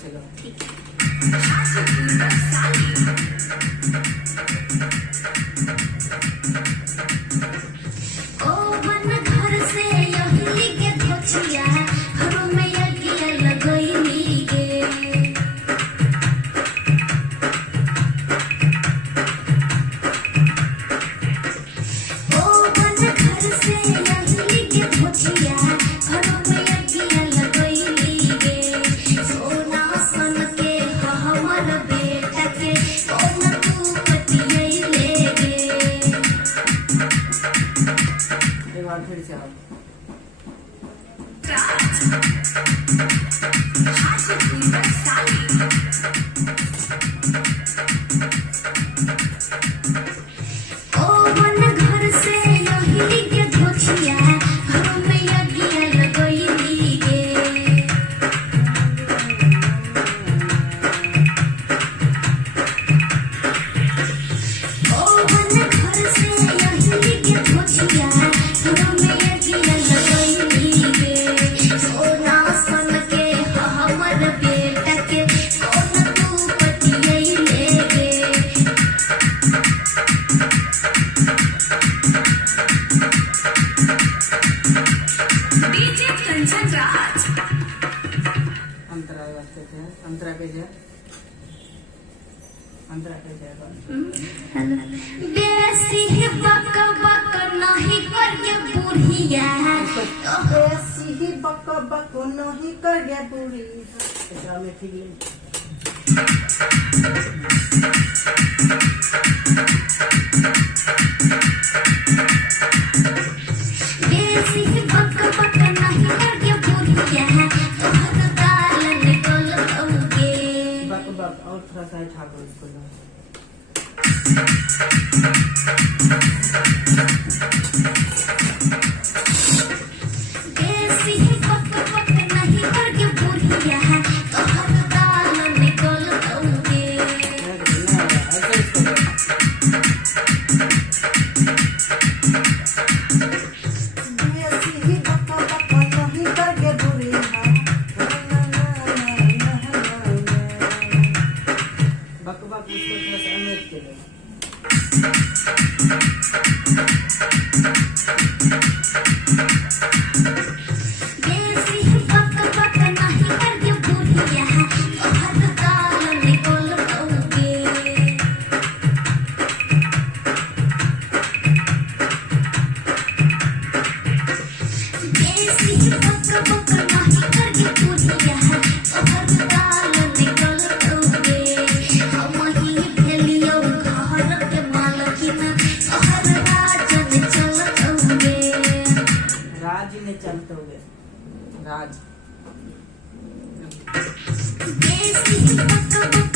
से लो। फिर से अंतरा के जे बेसी बक बक नहीं करके बुढ़िया बेसी बक बक नहीं करके बुढ़िया में फीलिंग बेसी बक बक नहीं करके बुढ़िया और थोड़ा सा ठाकुर इसको लो। बेसी बक बक नहीं करके बुढ़िया तो हर दाल निकल दोगे। बेसी बक बक नहीं करके बुढ़िया बक बक उसको थोड़ा सा अमृत के लो। बेसी बक बक नहीं करके बुढ़िया तो हर दाल निकल दोगे। बेसी बक बक नहीं करके बुढ़िया तो हर दाल निकल दोगे। हम ही भेलियो घर के मालकिन हर राज में चलतोगे। राज में चलतोगे राज बेसी बक बक